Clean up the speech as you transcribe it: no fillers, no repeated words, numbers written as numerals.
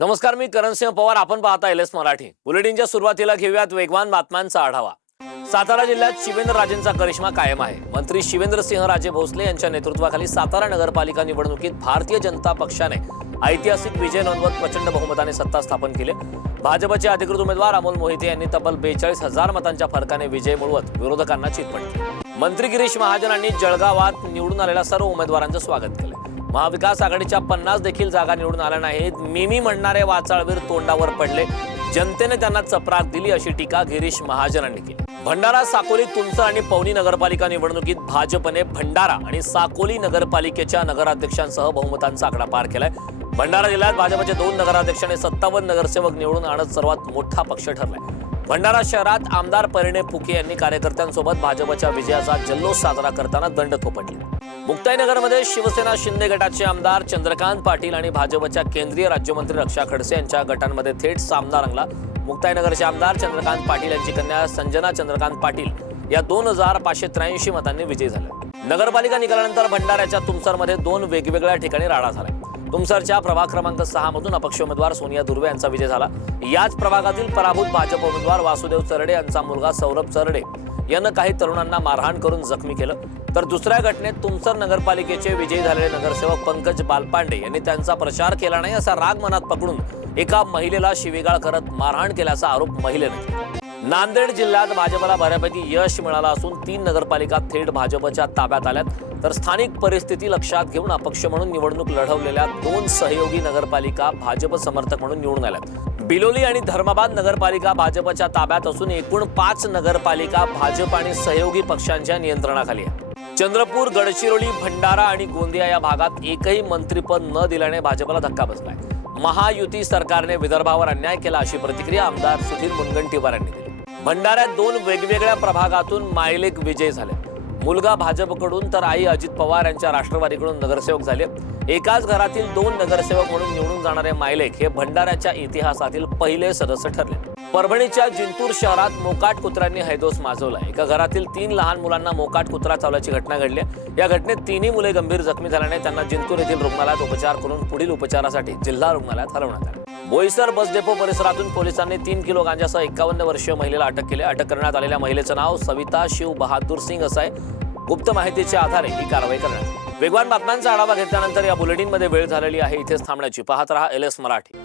नमस्कार, मी करणसिंह पवार. आपण पाहता एलएस मराठी. बुलेटिनच्या सुरुवातीला घेऊयात वेगवान बातम्यांचा आढावा. सातारा जिल्ह्यात शिवेंद्रराजेंचा करिश्मा कायम आहे. मंत्री शिवेंद्रसिंहराजे भोसले यांच्या नेतृत्वाखाली सातारा नगरपालिका निवडणुकीत भारतीय जनता पक्षाने ऐतिहासिक विजय नोंदवत प्रचंड बहुमताने सत्ता स्थापन केली. भाजपचे अधिकृत उमेदवार अमोल मोहिते यांनी तब्बल 42,000 मतांच्या फरकाने विजय मिळवत विरोधकांना चितपट केली. मंत्री गिरीश महाजनांनी जळगावात निवडून आलेल्या सर्व उमेदवारांचं स्वागत केलं. महाविकास आघाडीच्या 50 देखील जागा निवडून आल्या नाहीत. मिमी म्हणणारे वाचाळवीर तोंडावर पडले. जनतेने त्यांना चपराक दिली अशी टीका गिरीश महाजनांनी केली. भंडारा, साकोली, तुमसर आणि पवनी नगरपालिका निवडणुकीत भाजपने भंडारा आणि साकोली नगरपालिकेच्या नगराध्यक्षांसह बहुमतांचा आकडा पार केलाय. भंडारा जिल्ह्यात भाजपचे 2 नगराध्यक्ष आणि 57 नगरसेवक निवडून आणत सर्वात मोठा पक्ष ठरलाय. भंडारा शहरात आमदार परिणय फुके यांनी कार्यकर्त्यांसोबत भाजपच्या विजयाचा जल्लोष साजरा करताना दंड थोपटले. मुक्ताईनगरमध्ये शिवसेना शिंदे गटाचे आमदार चंद्रकांत पाटील आणि भाजपच्या केंद्रीय राज्यमंत्री रक्षा खडसे यांच्या गटांमध्ये थेट सामना रंगला. मुक्ताईनगरचे आमदार चंद्रकांत पाटील यांची कन्या संजना चंद्रकांत पाटील या 2,583 मतांनी विजयी झाल्या. नगरपालिका निकालानंतर भंडाऱ्याच्या तुमसरमध्ये 2 वेगवेगळ्या ठिकाणी राडा झाला. तुमसरच्या प्रभाग क्रमांक 6 मधून अपक्ष उमेदवार सोनिया दुर्वे यांचा विजय झाला. याच प्रभागातील पराभूत भाजप उमेदवार वासुदेव चरडे यांचा मुलगा सौरभ चरडे यानं काही तरुणांना मारहाण करून जखमी केलं. तर दुसऱ्या घटनेत तुमसर नगरपालिकेचे विजयी झालेले नगरसेवक पंकज बालपांडे यांनी त्यांचा प्रचार केला नाही असा राग मनात पकडून एका महिलेला शिवीगाळ करत मारहाण केल्याचा आरोप महिलेने केला. नांदेड जिल्ह्यात भाजपला बऱ्यापैकी यश मिळालं असून 3 नगरपालिका थेट भाजपच्या ताब्यात आल्यात. तर स्थानिक परिस्थिती लक्षात घेऊन अपक्ष म्हणून निवडणूक लढवलेल्या 2 सहयोगी नगरपालिका भाजप समर्थक म्हणून निवडून आल्यात. बिलोली आणि धर्माबाद नगरपालिका भाजपच्या ताब्यात असून एकूण 5 नगरपालिका भाजप आणि सहयोगी पक्षांच्या नियंत्रणाखाली आहे. चंद्रपूर, गडचिरोली, भंडारा आणि गोंदिया या भागात एकही मंत्रीपद न दिल्याने भाजपला धक्का बसलाय. महायुती सरकारने विदर्भावर अन्याय केला अशी प्रतिक्रिया आमदार सुधीर मुनगंटीवार यांनी दिली. भंडाऱ्यात 2 वेगवेगळ्या प्रभागातून मायलेक विजय झाले. मुलगा भाजपकडून तर आई अजित पवार यांच्या राष्ट्रवादीकडून नगरसेवक झाले. एकाच घरातील 2 नगरसेवक म्हणून निवडून जाणारे मायलेक हे भंडाऱ्याच्या इतिहासातील पहिले सदस्य ठरले. परभणीच्या जिंतूर शहरात मोकाट कुत्र्यांनी हैदोस माजवला. एका घरातील 3 लहान मुलांना मोकाट कुत्रा चावल्याची घटना घडली. या घटनेत 3ही मुले गंभीर जखमी झाल्याने त्यांना जिंतूर येथील रुग्णालयात उपचार करून पुढील उपचारासाठी जिल्हा रुग्णालयात हलवण्यात आले. बोईसर बस डेपो परिसरातून पोलिसांनी 3 किलो गांजासह 51 वर्षीय महिलेला अटक केली. अटक करण्यात आलेल्या महिलेचं नाव सविता शिव बहादूर सिंग असं आहे. गुप्त माहितीच्या आधारे ही कारवाई करण्यात आली. वेगवान बातम्यांचा आढावा घेतल्यानंतर या बुलेटिनमध्ये वेळ झालेली आहे. इथेच थांबण्याची. पाहत रहा एलएस मराठी.